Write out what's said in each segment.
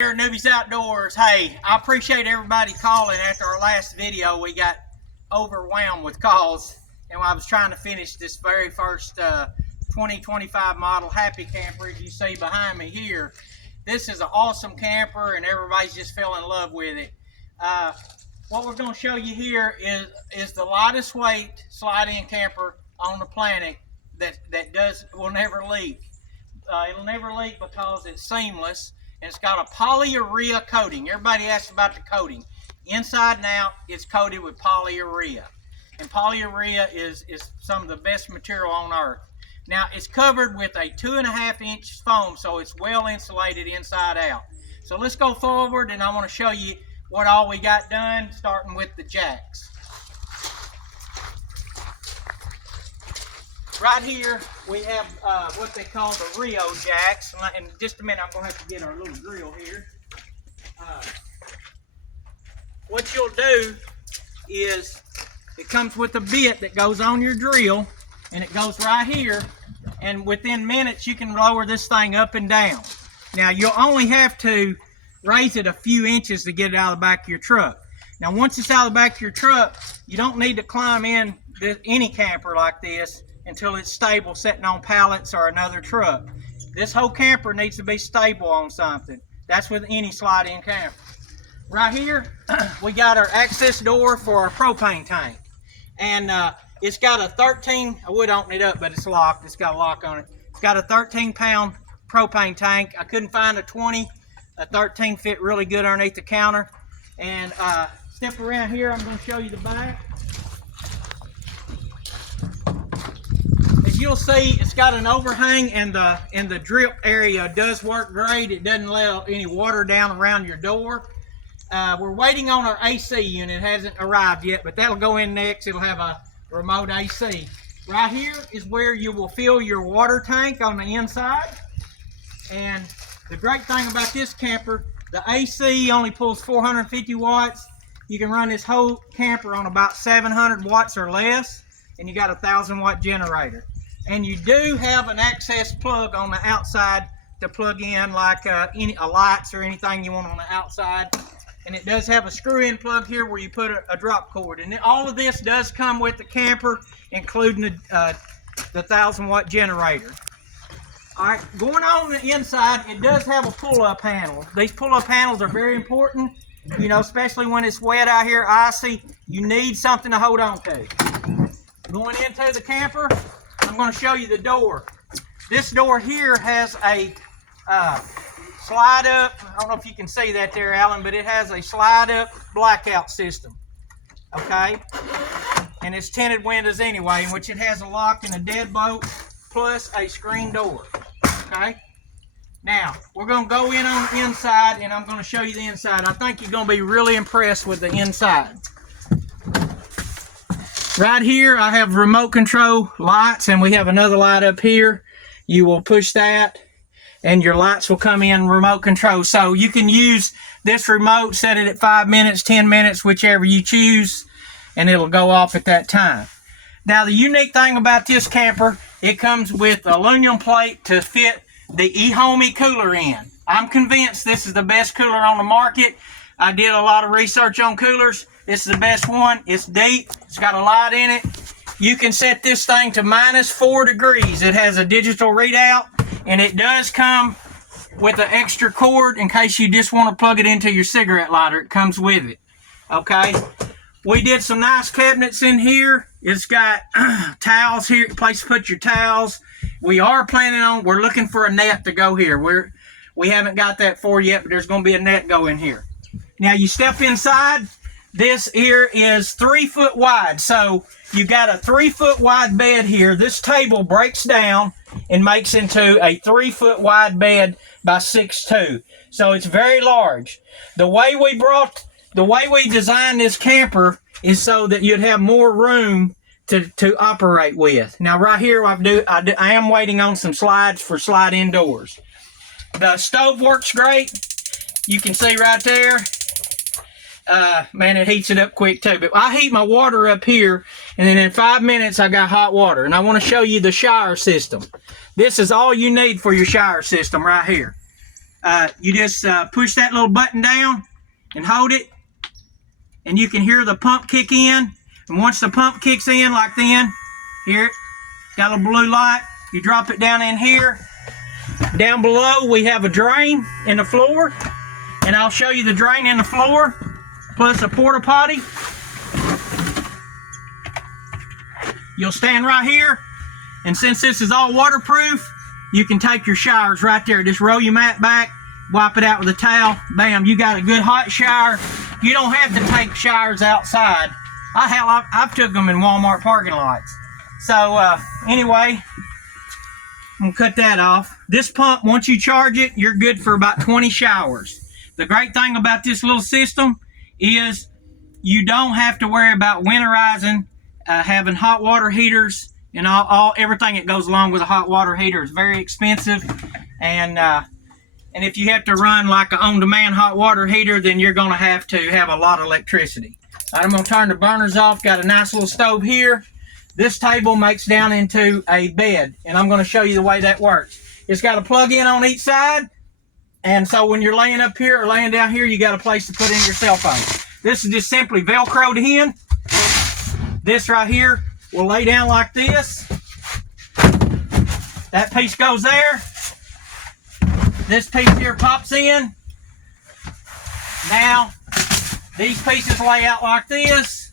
Here, Newbies Outdoors. Hey, I appreciate everybody calling. After our last video, we got overwhelmed with calls, and I was trying to finish this very first 2025 model Happy Camper, as you see behind me here. This is an awesome camper, and everybody's just fell in love with it. What we're going to show you here is the lightest weight slide-in camper on the planet that will never leak. It'll never leak because it's seamless. And it's got a polyurea coating. Everybody asks about the coating. Inside and out, it's coated with polyurea. And polyurea is some of the best material on earth. Now, it's covered with a 2.5-inch foam, so it's well insulated inside out. So let's go forward, and I want to show you what all we got done, starting with the jacks. Right here, we have what they call the Rio jacks. In just a minute, I'm going to have to get our little drill here. What you'll do is, it comes with a bit that goes on your drill, and it goes right here, and within minutes, you can lower this thing up and down. Now, you'll only have to raise it a few inches to get it out of the back of your truck. Now, once it's out of the back of your truck, you don't need to climb in any camper like this until it's stable sitting on pallets or another truck. This whole camper needs to be stable on something. That's with any slide-in camper. Right here, we got our access door for our propane tank. And it's got a 13, I would open it up, but it's locked. It's got a lock on it. It's got a 13-pound propane tank. I couldn't find a 20. A 13 fit really good underneath the counter. And step around here, I'm gonna show you the back. You'll see it's got an overhang, and the drip area does work great. It doesn't let any water down around your door. We're waiting on our AC unit. It hasn't arrived yet, but that'll go in next. It'll have a remote AC. Right here is where you will fill your water tank on the inside. And the great thing about this camper, the AC only pulls 450 watts. You can run this whole camper on about 700 watts or less, and you got a 1,000-watt generator. And you do have an access plug on the outside to plug in like any lights or anything you want on the outside. And it does have a screw-in plug here where you put a drop cord. And all of this does come with the camper, including the 1,000-watt generator. All right, going on the inside, it does have a pull-up handle. These pull-up handles are very important, you know, especially when it's wet out here, icy. You need something to hold on to. Going into the camper, I'm going to show you the door. This door here has a slide up. I don't know if you can see that there, Alan, but it has a slide up blackout system. Okay? And it's tinted windows anyway, in which it has a lock and a deadbolt plus a screen door. Okay? Now, we're going to go in on the inside, and I'm going to show you the inside. I think you're going to be really impressed with the inside. Right here, I have remote control lights, and we have another light up here. You will push that, and your lights will come in remote control. So you can use this remote, set it at 5 minutes, 10 minutes, whichever you choose, and it'll go off at that time. Now, the unique thing about this camper, it comes with aluminum plate to fit the eHomey cooler in. I'm convinced this is the best cooler on the market. I did a lot of research on coolers. This is the best one. It's deep. It's got a light in it. You can set this thing to -4 degrees. It has a digital readout, and it does come with an extra cord in case you just want to plug it into your cigarette lighter. It comes with it. Okay. We did some nice cabinets in here. It's got towels here, place to put your towels. We're looking for a net to go here. We haven't got that for yet, but there's going to be a net go in here. Now you step inside. This here is 3 foot wide. So you got a 3 foot wide bed here. This table breaks down and makes into a 3 foot wide bed by 6'2". So it's very large. The way we designed this camper is so that you'd have more room to operate with. Now right here, I am waiting on some slides for slide-in doors. The stove works great. You can see right there. Man, it heats it up quick too. But I heat my water up here, and then in 5 minutes I got hot water. And I want to show you the shower system. This is all you need for your shower system right here. you just push that little button down and hold it, and you can hear the pump kick in. And once the pump kicks in, like then, hear it, got a little blue light. You drop it down in here. Down below, we have a drain in the floor, and I'll show you the drain in the floor, plus a porta potty. You'll stand right here, and since this is all waterproof, you can take your showers right there. Just roll your mat back, wipe it out with a towel, bam, you got a good hot shower. You don't have to take showers outside. I've took them in Walmart parking lots. So anyway, I'm gonna cut that off. This pump, once you charge it, you're good for about 20 showers. The great thing about this little system is you don't have to worry about winterizing, having hot water heaters, and everything that goes along with a hot water heater is very expensive. And if you have to run like an on-demand hot water heater, then you're gonna have to have a lot of electricity. I'm gonna turn the burners off. Got a nice little stove here. This table makes down into a bed, and I'm gonna show you the way that works. It's got a plug-in on each side, and so when you're laying up here or laying down here, you got a place to put in your cell phone. This is just simply Velcroed in. This right here will lay down like this. That piece goes there. This piece here pops in. Now, these pieces lay out like this.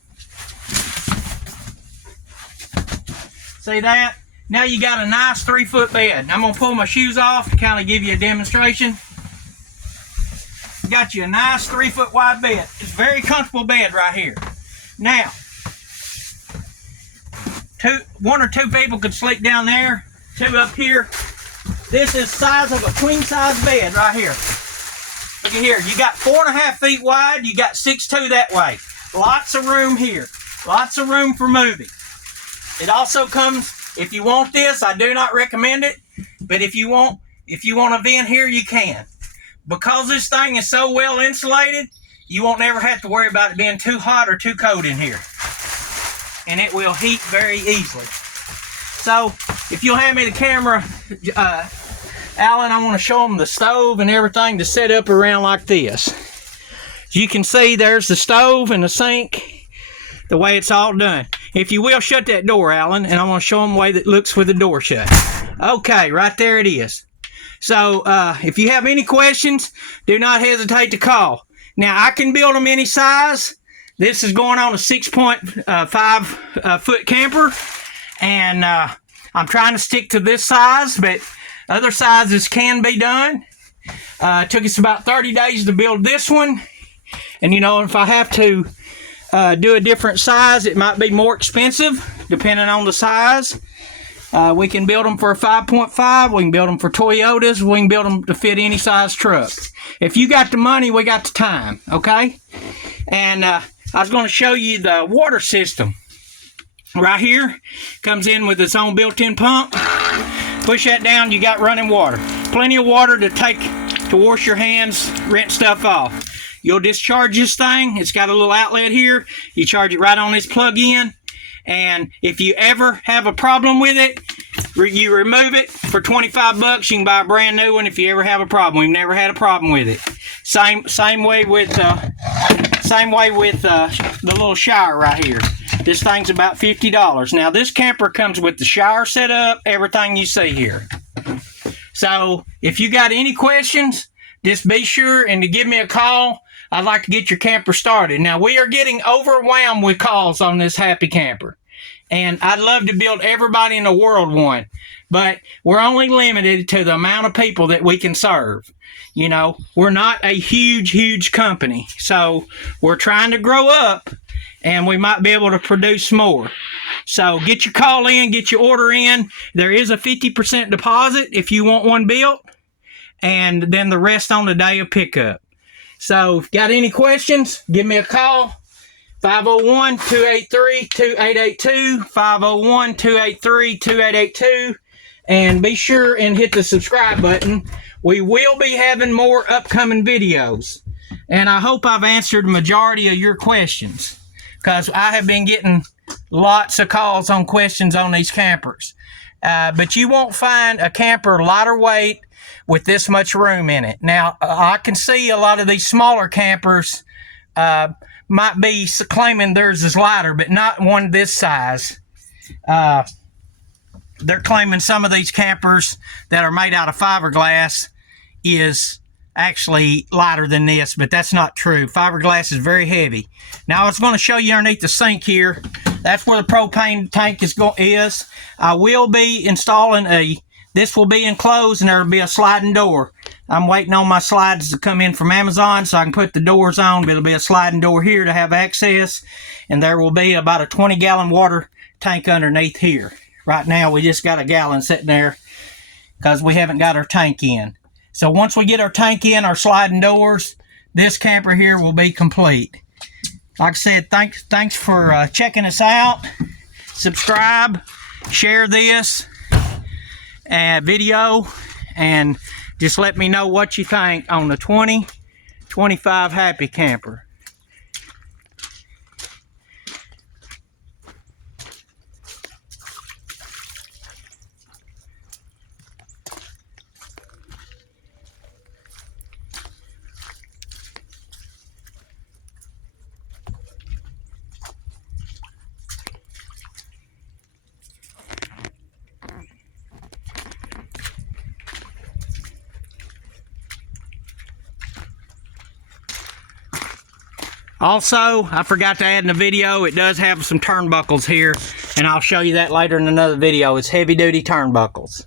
See that? Now you got a nice 3-foot bed. I'm gonna pull my shoes off to kind of give you a demonstration. Got you a nice 3-foot wide bed. It's a very comfortable bed right here. Now, one or two people could sleep down there, 2 up here. This is the size of a queen size bed right here. Look at here, you got 4.5 feet wide, you got 6'2" that way. Lots of room here, lots of room for moving. It also comes, if you want this, I do not recommend it, but if you want a vent here, you can. Because this thing is so well insulated, you won't ever have to worry about it being too hot or too cold in here. And it will heat very easily. So, if you'll hand me the camera, Alan, I want to show them the stove and everything to set up around like this. As you can see, there's the stove and the sink, the way it's all done. If you will, shut that door, Alan, and I want to show them the way that looks with the door shut. Okay, right there it is. So, if you have any questions, do not hesitate to call. Now, I can build them any size. This is going on a 6.5 foot camper, and I'm trying to stick to this size, but other sizes can be done. It took us about 30 days to build this one, and you know, if I have to do a different size, it might be more expensive depending on the size. We can build them for a 5.5, we can build them for Toyotas, we can build them to fit any size truck. If you got the money, we got the time, okay? And I was going to show you the water system. Right here, comes in with its own built-in pump. Push that down, you got running water. Plenty of water to wash your hands, rinse stuff off. You'll discharge this thing. It's got a little outlet here. You charge it right on this plug-in. And if you ever have a problem with it, you remove it for 25 bucks. You can buy a brand new one if you ever have a problem. We've never had a problem with it. Same way with the little shower right here. This thing's about $50. Now, this camper comes with the shower set up, everything you see here. So, if you got any questions, just be sure and to give me a call. I'd like to get your camper started. Now, we are getting overwhelmed with calls on this Happy Camper. And I'd love to build everybody in the world one. But we're only limited to the amount of people that we can serve. You know, we're not a huge company. So, we're trying to grow up, and we might be able to produce more. So, get your call in, get your order in. There is a 50% deposit if you want one built. And then the rest on the day of pickup. So, if you got any questions, give me a call. 501-283-2882. 501-283-2882. And be sure and hit the subscribe button. We will be having more upcoming videos. And I hope I've answered the majority of your questions, because I have been getting lots of calls on questions on these campers. But you won't find a camper lighter weight with this much room in it. Now, I can see a lot of these smaller campers might be claiming theirs is lighter, but not one this size. They're claiming some of these campers that are made out of fiberglass is actually lighter than this, but that's not true. Fiberglass is very heavy. Now I was going to show you underneath the sink here. That's where the propane tank is. I will be installing this will be enclosed and there will be a sliding door. I'm waiting on my slides to come in from Amazon so I can put the doors on, but it'll be a sliding door here to have access, and there will be about a 20-gallon water tank underneath here. Right now we just got a gallon sitting there because we haven't got our tank in. So once we get our tank in, our sliding doors, this camper here will be complete. Like I said, thanks for checking us out. Subscribe, share this video, and just let me know what you think on the 2025 Happy Camper. Also, I forgot to add in the video, it does have some turnbuckles here, and I'll show you that later in another video. It's heavy-duty turnbuckles.